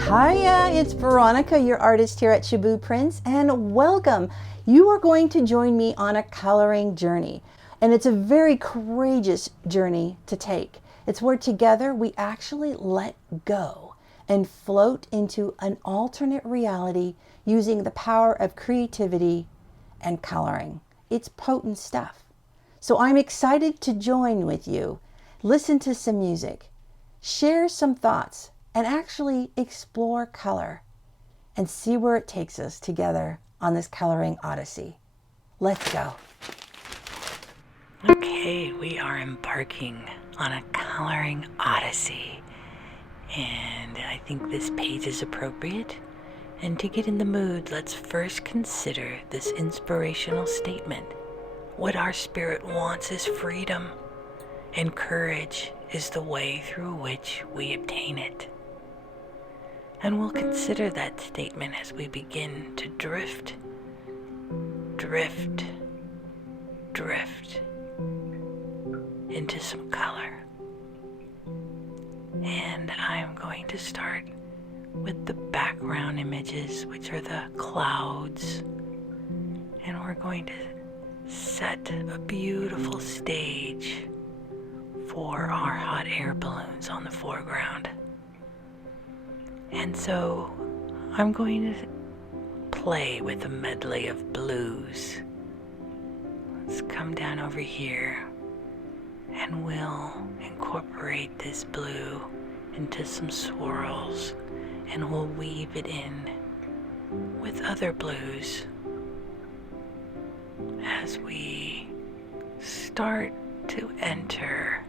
Hiya, it's Veronica, your artist here at Shaboo Prints, and welcome. You are going to join me on a coloring journey, and it's a very courageous journey to take. It's where together we actually let go and float into an alternate reality using the power of creativity and coloring. It's potent stuff. So I'm excited to join with you, listen to some music, share some thoughts, and actually explore color and see where it takes us together on this coloring odyssey. Let's go. Okay, we are embarking on a coloring odyssey, and I think this page is appropriate. And to get in the mood, let's first consider this inspirational statement. What our spirit wants is freedom, and courage is the way through which we obtain it. And we'll consider that statement as we begin to drift into some color. And I'm going to start with the background images, which are the clouds. And we're going to set a beautiful stage for our hot air balloons on the foreground. And so I'm going to play with a medley of blues. Let's come down over here and we'll incorporate this blue into some swirls, and we'll weave it in with other blues as we start to enter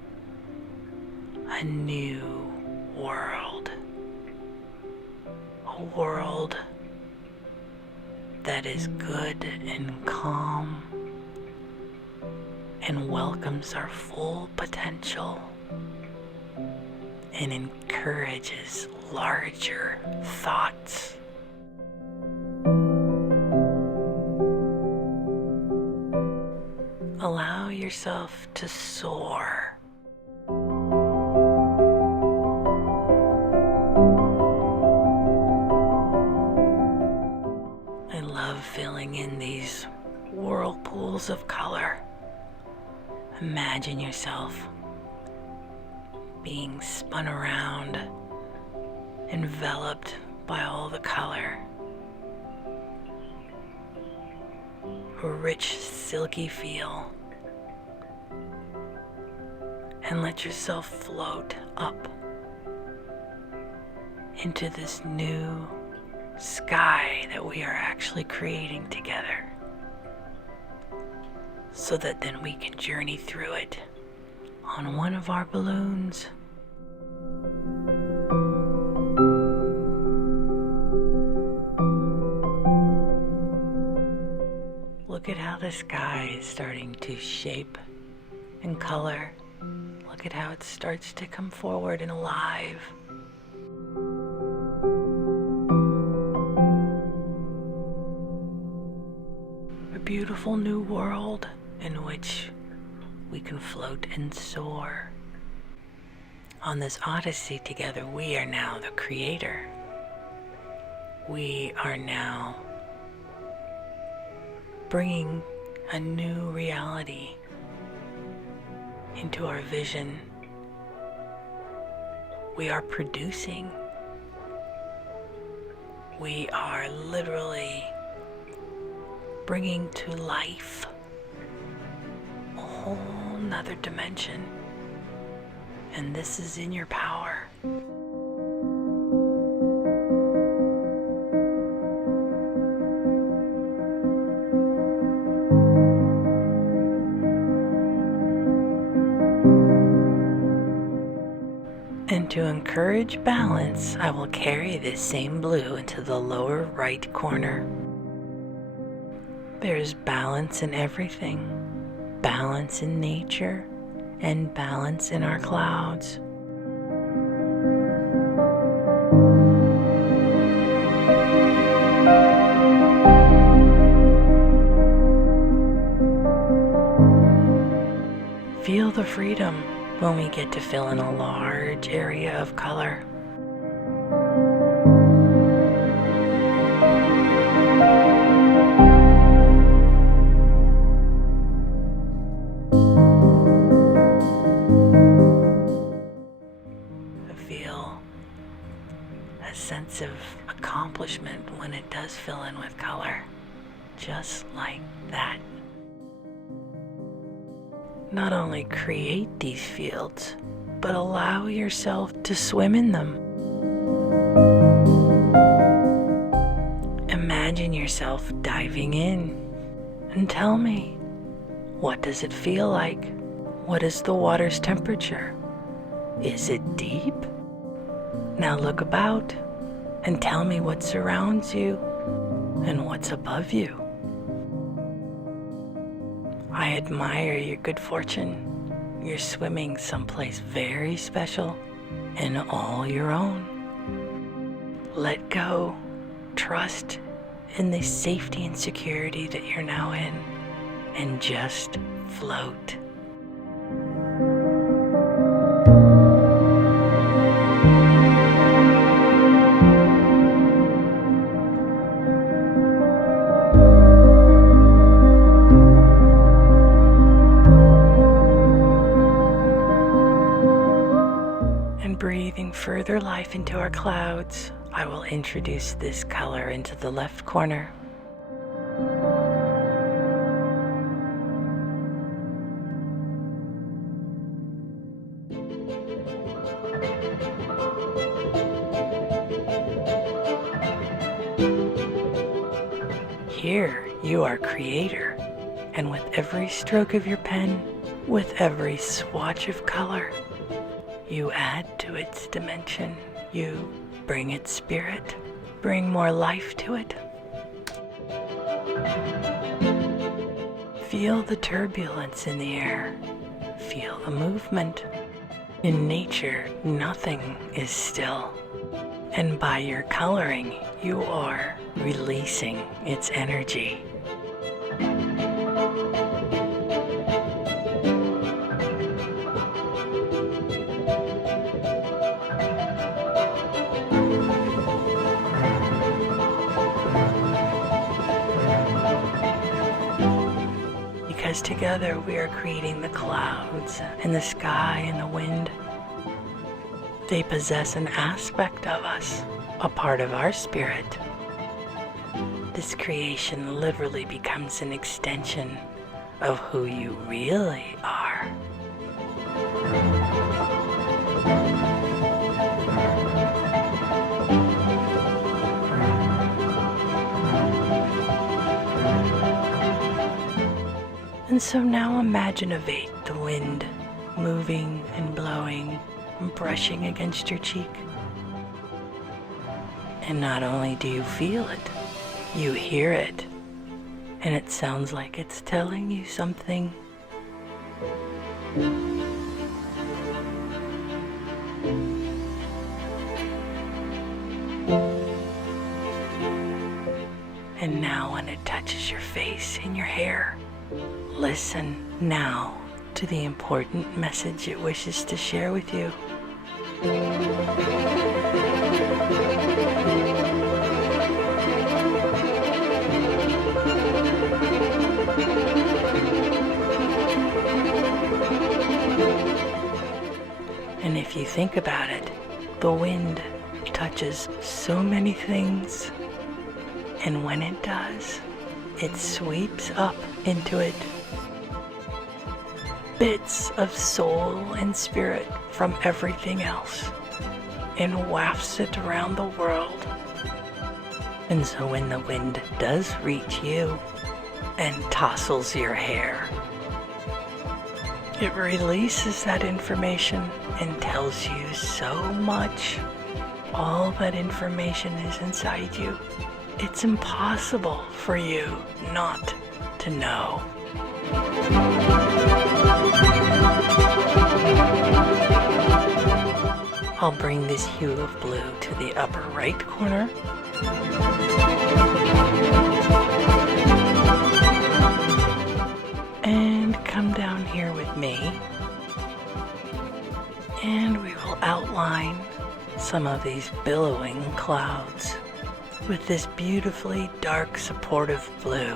a new world. A world that is good and calm and welcomes our full potential and encourages larger thoughts. Allow yourself to soar. Filling in these whirlpools of color. Imagine yourself being spun around, enveloped by all the color. A rich, silky feel. And let yourself float up into this new sky that we are actually creating together, so that then we can journey through it on one of our balloons. Look at how the sky is starting to shape and color. Look at how it starts to come forward and alive. Beautiful new world in which we can float and soar. On this odyssey together, we are now the creator. We are now bringing a new reality into our vision. We are producing. We are literally bringing to life a whole nother dimension, and this is in your power. And to encourage balance, I will carry this same blue into the lower right corner. There is balance in everything, balance in nature, and balance in our clouds. Feel the freedom when we get to fill in a large area of color. Feel a sense of accomplishment when it does fill in with color, just like that. Not only create these fields, but allow yourself to swim in them. Imagine yourself diving in and tell me, what does it feel like? What is the water's temperature? Is it deep? Now look about and tell me what surrounds you and what's above you. I admire your good fortune. You're swimming someplace very special and all your own. Let go, trust in the safety and security that you're now in, and just float. Breathing further life into our clouds, I will introduce this color into the left corner. Here you are creator, and with every stroke of your pen, with every swatch of color, you add to its dimension. You bring its spirit, bring more life to it. Feel the turbulence in the air. Feel the movement. In nature, nothing is still. And by your coloring, you are releasing its energy. Because together we are creating the clouds and the sky and the wind. They possess an aspect of us, a part of our spirit. This creation literally becomes an extension of who you really are. And so now imaginovate the wind moving and blowing and brushing against your cheek. And not only do you feel it, you hear it. And it sounds like it's telling you something. And now when it touches your face and your hair, listen now to the important message it wishes to share with you. And if you think about it, the wind touches so many things, and when it does, it sweeps up into it bits of soul and spirit from everything else and wafts it around the world. And so when the wind does reach you and tousles your hair, it releases that information and tells you so much. All that information is inside you. It's impossible for you not to know. I'll bring this hue of blue to the upper right corner. And come down here with me. And we will outline some of these billowing clouds with this beautifully dark supportive blue.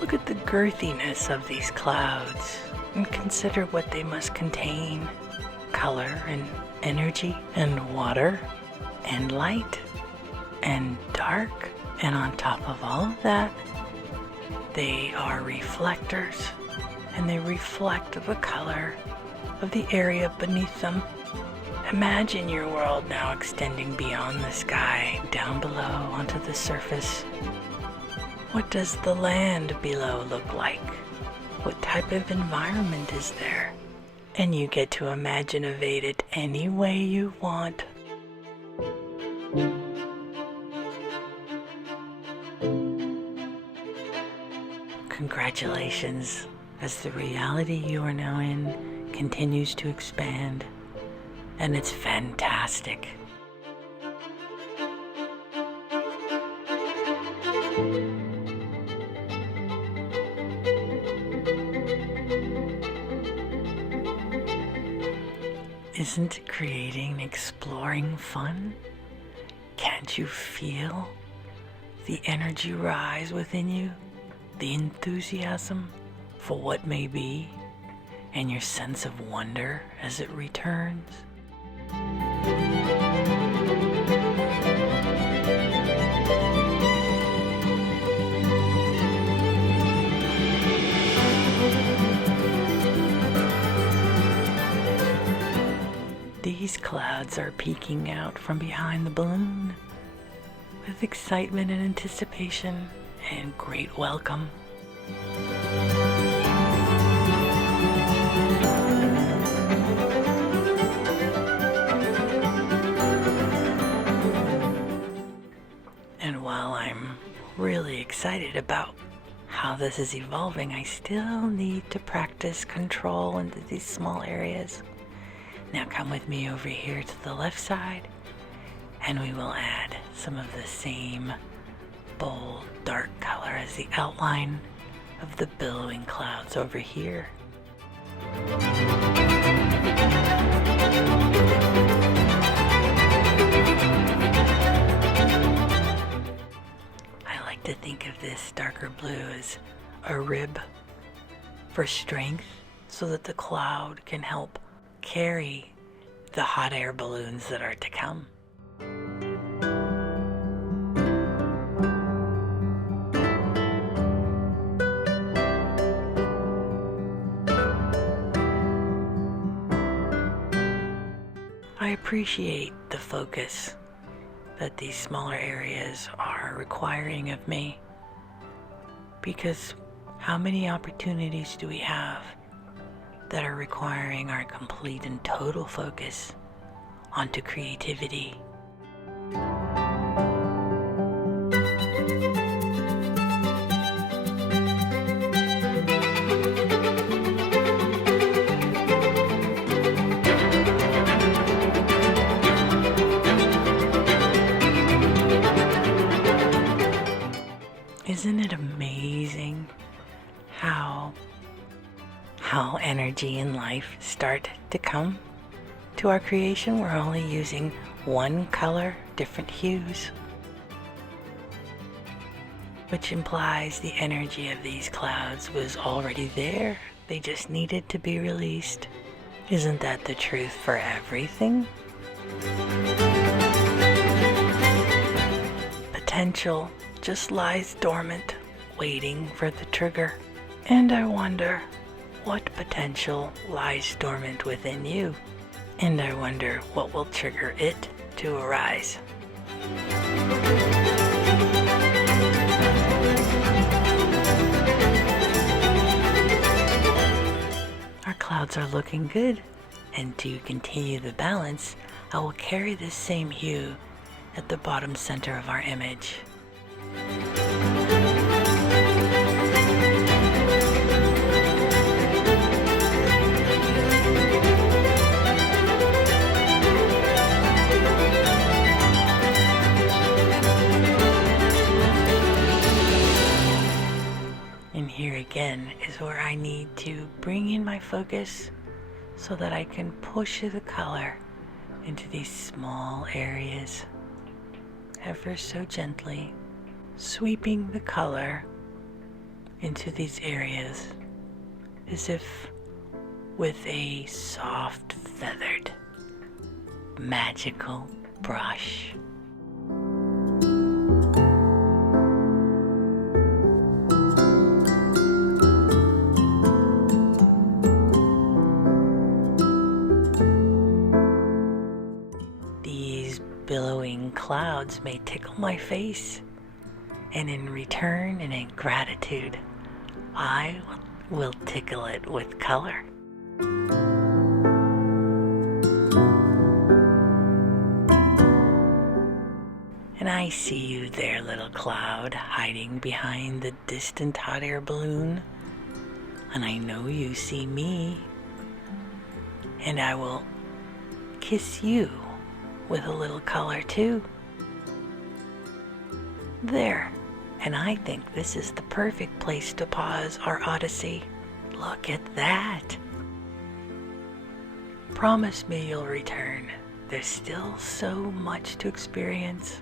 Look at the girthiness of these clouds and consider what they must contain: color and energy and water and light and dark. And on top of all of that, they are reflectors, and they reflect the color of the area beneath them. Imagine your world now extending beyond the sky, down below onto the surface. What does the land below look like? What type of environment is there? And you get to imaginovate it any way you want. Congratulations, as the reality you are now in continues to expand, and it's fantastic. Isn't creating and exploring fun? Can't you feel the energy rise within you? The enthusiasm for what may be, and your sense of wonder as it returns? These clouds are peeking out from behind the balloon with excitement and anticipation and great welcome. And while I'm really excited about how this is evolving, I still need to practice control into these small areas. Now come with me over here to the left side, and we will add some of the same bold, dark color as the outline of the billowing clouds over here. I like to think of this darker blue as a rib for strength, so that the cloud can help carry the hot air balloons that are to come. I appreciate the focus that these smaller areas are requiring of me, because how many opportunities do we have that are requiring our complete and total focus onto creativity? Isn't it amazing how energy and life start to come to our creation? We're only using one color, different hues, which implies the energy of these clouds was already there. They just needed to be released. Isn't that the truth for everything? Potential just lies dormant, waiting for the trigger. And I wonder, what potential lies dormant within you? And I wonder what will trigger it to arise. Our clouds are looking good, and to continue the balance, I will carry this same hue at the bottom center of our image. And here again, region is where I need to bring in my focus so that I can push the color into these small areas, ever so gently, sweeping the color into these areas as if with a soft, feathered, magical brush. These billowing clouds may tickle my face, and in return and in gratitude, I will tickle it with color. And I see you there, little cloud, hiding behind the distant hot air balloon. And I know you see me. And I will kiss you with a little color too. There. And I think this is the perfect place to pause our Odyssey. Look at that. Promise me you'll return. There's still so much to experience.